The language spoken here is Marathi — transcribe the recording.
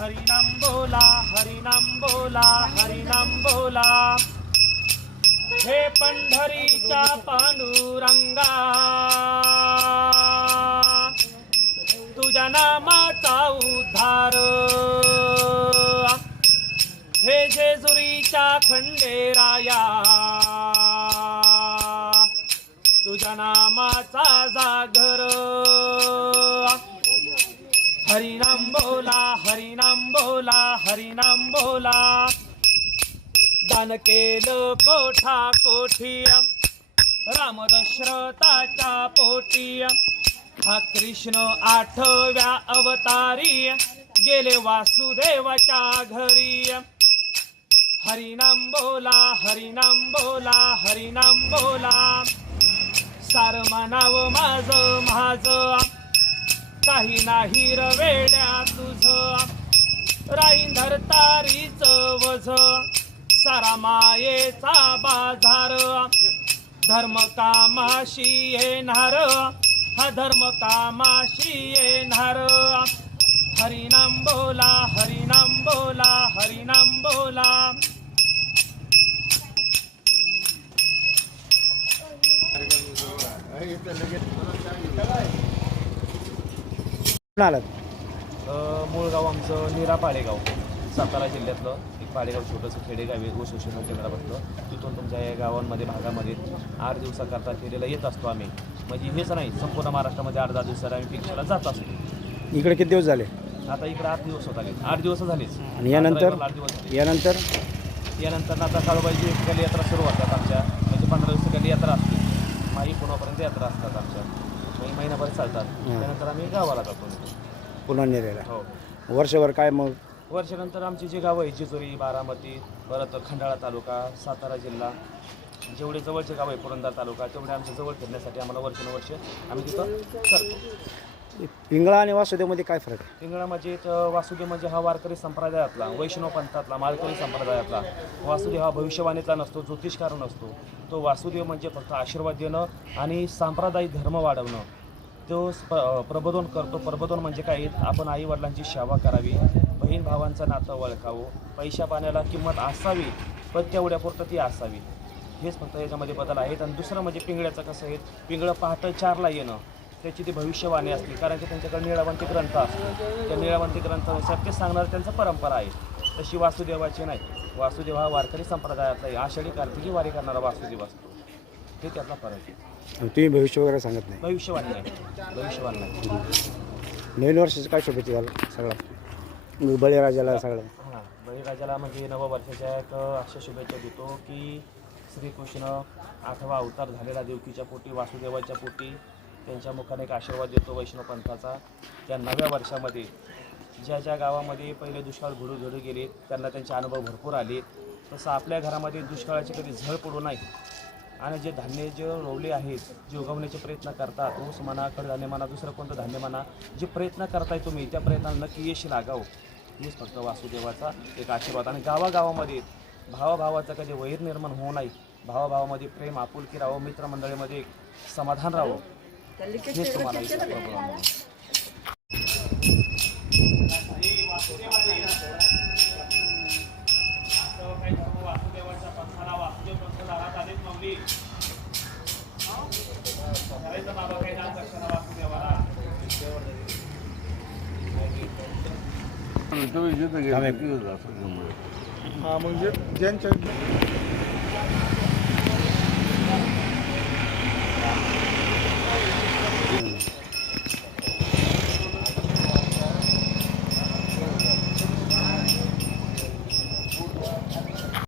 हरिनाम बोला हरिनाम बोला हरिनाम बोला. हे पंढरीच्या पांडुरंगा. तुझ्या नामाचा उद्धार. हे जेजुरीच्या खंडेराया. तुझ्या नामाचा जागर. हरिनाम बोला हरिनाम बोला हरिनाम बोला. दान केलं कोठा कोठिया राम दशरथाच्या पोटिया. हा कृष्ण आठव्या अवतारी गेले वासुदेवाच्या घरी हरिनाम बोला हरिनाम बोला हरिनाम बोला. सार मानाव माझं माझ काही नाही रवेड्या तुझ. राईन धरतारीच वझ. सारा मायेचा बाजार. धर्म कामाशी येणार. हा धर्म कामाशी येणार. हरिनाम बोला हरिनाम बोला हरिनाम बोला. आलात? अ, मूळ गाव आमचं निरा पाडेगाव सातारा जिल्ह्यातलं. एक पाडेगाव छोटंसं खेडेगाव आहे व शिक्षण केंद्रापासलं तिथून तुमच्या या गावांमध्ये भागामध्ये आठ दिवसाकरता फेरीला येत असतो आम्ही. म्हणजे हेच नाही संपूर्ण महाराष्ट्रामध्ये आठ दहा दिवसाला आम्ही पिक्चरला जात असतो. इकडे किती दिवस झाले? आता इकडे आठ दिवस होत आले. आठ दिवस झालेच. आणि यानंतर? आठ दिवस झाले. यानंतर? यानंतर आता काळोबाईची गली यात्रा सुरू होतात आमच्या. म्हणजे पंधरा दिवस गली यात्रा असते. माही पुण्यापर्यंत यात्रा असतात आमच्या. म्हणजे महिनाभर चालतात. त्यानंतर आम्ही गावाला जातो पुन्हा नेरेला हो. वर्षभर काय मग? वर्षानंतर आमची जी गावं आहे जेजुरी बारामती परत खंडाळा तालुका सातारा जिल्हा जेवढे जवळचे गाव आहे पुरंदर तालुका तेवढे आमच्या जवळ फिरण्यासाठी आम्हाला वर्षानुवर्ष आम्ही तिथं करतो. पिंगळा आणि वासुदेवमध्ये काय फरक आहे? पिंगळा म्हणजे इथं वासुदेव म्हणजे हा वारकरी संप्रदायातला वैष्णव पंथातला मालकरी संप्रदायातला. वासुदेव हा भविष्यवाणीतला नसतो ज्योतिषकार नसतो तो वासुदेव म्हणजे फक्त आशीर्वाद देणं आणि सांप्रदायिक धर्म वाढवणं. तो स्प- प्रबोधन करतो. प्रबोधन म्हणजे काय? आपण आई वडिलांची सेवा करावी बहीण भावांचं नातं वळखावं पैशा पाण्याला किंमत असावी पण तेवढ्यापुरतं ती असावी. हेच फक्त याच्यामध्ये बदल आहेत. आणि दुसरं म्हणजे पिंगळ्याचं कसं आहे? पिंगळं पहाटं चारला येणं. त्याची ती भविष्यवाणी असते. कारण की त्यांच्याकडे निळावंती ग्रंथ असतो त्या निळावंती ग्रंथानुसार ते सांगणारं त्यांचं परंपरा आहे. तशी वासुदेवाची नाही. वासुदेव हा वारकरी संप्रदायातला आहे. आषाढी कार्तिकी वारी करणारा वासुदेव असतो. ते त्यातला फरक आहे. तुम्ही भविष्य वगैरे सांगत नाही. भविष्यवाणी नाही. भविष्यवाणी नाही. नवीन वर्षाचं काय शुभेच्छा झालं सगळं बळीराजाला सगळं हां बळीराजाला म्हणजे नववर्षाच्या एक अशा शुभेच्छा देतो की श्रीकृष्ण आठवा अवतार झालेला देवकीच्या पोटी वासुदेवाच्या पोटी त्यांच्या मुखाने एक आशीर्वाद देतो वैष्णव पंथाचा. त्या नव्या वर्षामध्ये ज्या ज्या गावामध्ये पहिले दुष्काळ घडू घडू गेले त्यांना त्यांचे अनुभव भरपूर आले. तसं आपल्या घरामध्ये दुष्काळाची कधी झळ पडू नाही. आणि जे धान्य जे रोवले आहेत जे उगवण्याचे प्रयत्न करतात ऊस म्हणा कडधान्य म्हणा दुसरं कोणतं धान्य म्हणा जे प्रयत्न करताय तुम्ही त्या प्रयत्नाला नक्की यश लागाव. हीच फक्त वासुदेवाचा एक आशीर्वाद. आणि गावागावामध्ये भावाभावाचा कधी वैर निर्माण होऊ नये भावाभावामध्ये प्रेम आपुलकी राहावं मित्रमंडळीमध्ये एक समाधान राहावं हेच तुम्हाला हा म्हणजे ज्यांच्या